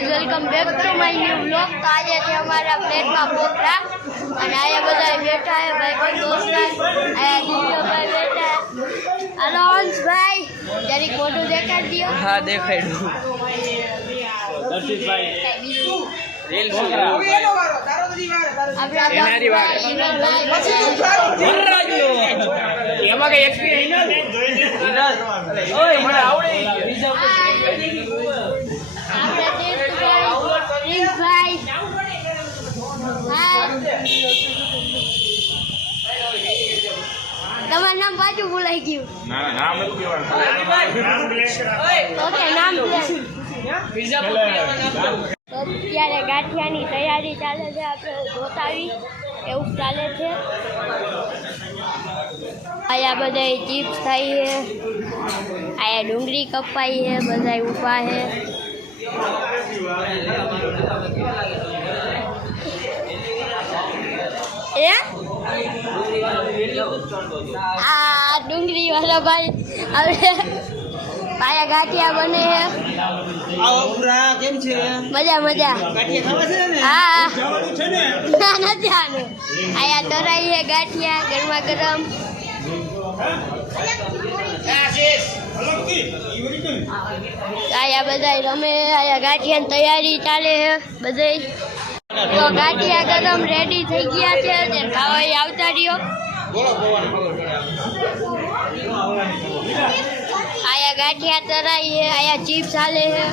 Guys welcome back to my new vlog. તો આજે છે અમારા ફ્લેટમાં પ્રોગ્રામ અને આયા બધા બેઠા છે ભાઈ દોસ્તા આયા દીકરાભાઈ બેઠા હાલો અંશભાઈ જરીક ફોટો દેખાડી દો। હા દેખાડ્યું દર્શિતભાઈ રીલ શું આપણા એનારી વાત એમાં કઈ એક્સપીરિયન્સ ઓય મને આવડે તમારું નામ પાછું ભૂલાઈ ગયું। નામ નથી કહેવાનું તો અત્યારે ગાંઠિયાની તૈયારી ચાલે છે, આપણે જોતાવી એવું ચાલે છે। આયા બધા ચિપ્સ થાય છે, આયા ડુંગળી કપાઈ છે, બધા ઊભા છે। આ ડુંગળી વાળા ભાઈ હવે પાયા ગાંઠિયા બને છે। કેમ છે મજા મજા હા ના નથી આનું આયા તરાઈ છે ગાંઠિયા ગરમા ગરમ। આયા બધા રમે, આયા ગાંઠિયાની તૈયારી ચાલે છે બધે। તો ગાંઠિયા ગરમ રેડી થઈ ગયા છે, ખાવા આવતા રહ્યો। આયા ગાંઠિયા તરાઈ છે, આયા ચિપ્સ હાલે છે,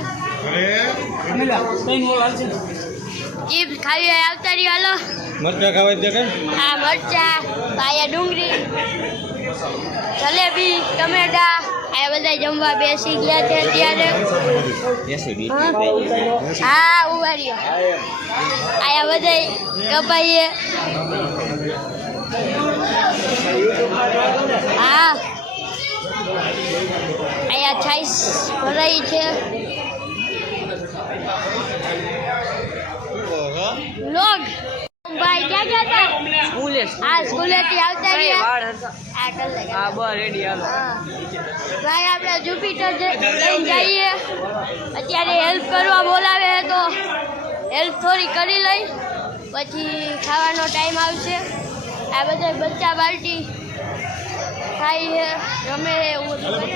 ચિપ્સ ખાવી હોય આવતા રહ્યો હાલો। મરચા ખાવા દે કે હા મરચા, આયા ડુંગળી, જલેબી, ટમેટા, આયા બધા જમવા બેસી ગયા છે અત્યારે। હા ઉભા રહ્યો, આયા બધા કપાઈએ હા આયા છાઈસ ભરાઈ છે। લોગ ભાઈ ક્યાં ગયા હતા? સ્કૂલે હા સ્કૂલેથી આવતા રહ્યા। હા બસ રેડી હાલો ભાઈ આપણે જુપિટર લઈને જઈએ, અત્યારે હેલ્પ કરવા બોલાવે છે તો હેલ્પ થોડી કરી લઈ, પછી ખાવાનો ટાઈમ આવશે। આ બધા બચ્ચા બાલ્ટી ખાઈ છે, રમે છે, એવું બધું કરે।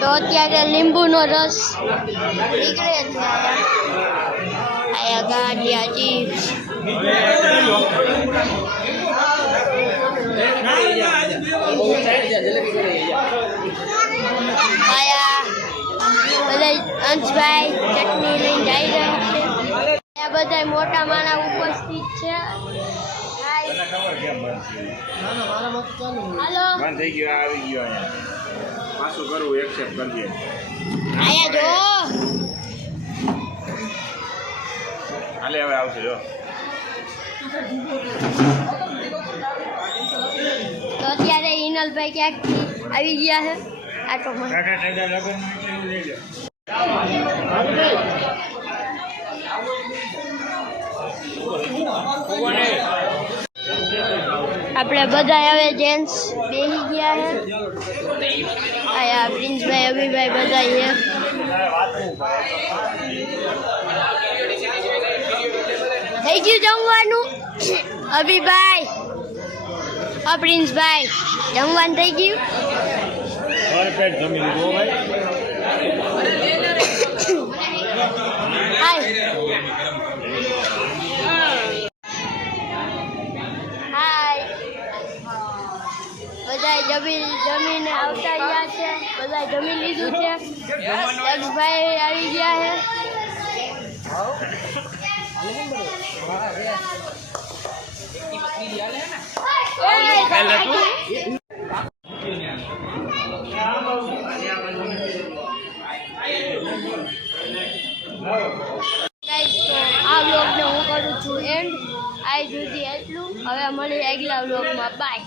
તો અત્યારે લીંબુનો રસ નીકળે છે। આયા ગાંઠિયા ચિપ્સ આયા બધા અંશભાઈ ચટણી લઈને જઈ રહ્યા છે। આયા બધા મોટા માણા ઉપસ્થિત છે। હાલો થઈ ગયો આવી ગયો પાછું કરવું એક્સેપ્ટ કરી દે આયા જો હાલે હવે આવશે જો। તો અત્યારે હિનલભાઈ ક્યાંકથી આવી ગયા છે આટોમાં। આપણે બધા હવે જેન્ટ્સ બેસી ગયા છે, આયા પ્રિન્સભાઈ અભિભાઈ બધા છે। થઈ ગયું જમવાનું અભિભાઈ? પ્રિન્સભાઈ જમવાનું થઈ ગયું? બધા જમીને આવતા ગયા છે, બધા જમી લીધું છે। જગભાઈ આવી ગયા છે। આ વ્લોગને હું કરું છું એન્ડ આજ સુધી એટલું, હવે મળી આગલા વ્લોગમાં, બાય।